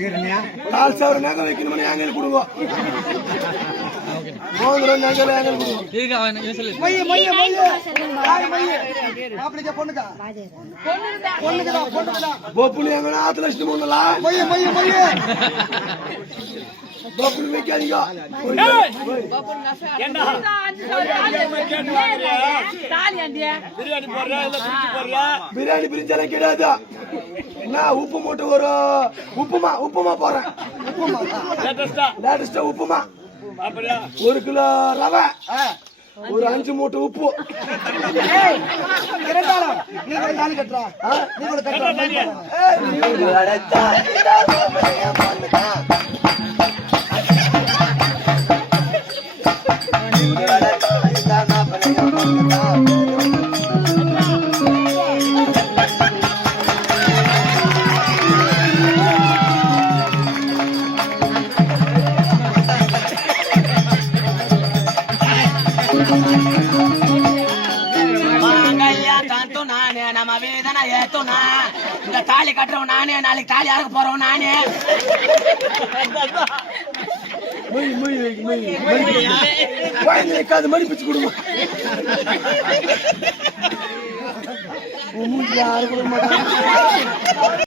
4 சவர நகை வைக்கணும்னு எங்க கொடுங்க. மோதிர நகை எங்க கொடுங்க. இருக்கு அவன் யூஸ்ல. மொய் யார் மொய்? மாப்பிளைக்கு பொண்ணுக்கா? பொண்ணுக்குடா. போப்புல எங்க ஆத்துல லட்சம் மூணுல. மொய். போப்புல வைக்காதீங்க. போப்புல நசா. ஏண்டா 5 சவர தாலி அண்டியா. பிரியாணி போடுறா இல்ல குச்சி போடுறா? பிரியாணி பிரிஞ்சால கிடையாது. என்ன உப்பு மூட்டை ஒரு உப்புமா போறேன். லேட்டஸ்டா உப்புமா. அப்படியே 1 கிலோ ரவை, ஒரு 5 மூட்டை உப்பு. நம்ம வேதனை ஏத்தோம். இந்த தாலி கட்டுறவன் நானே, நாளைக்கு தாலி அறுக்க போறவன் நானே. மணி பிச்சு கொடுங்க. யாரு கொடுக்க மாட்டாங்க.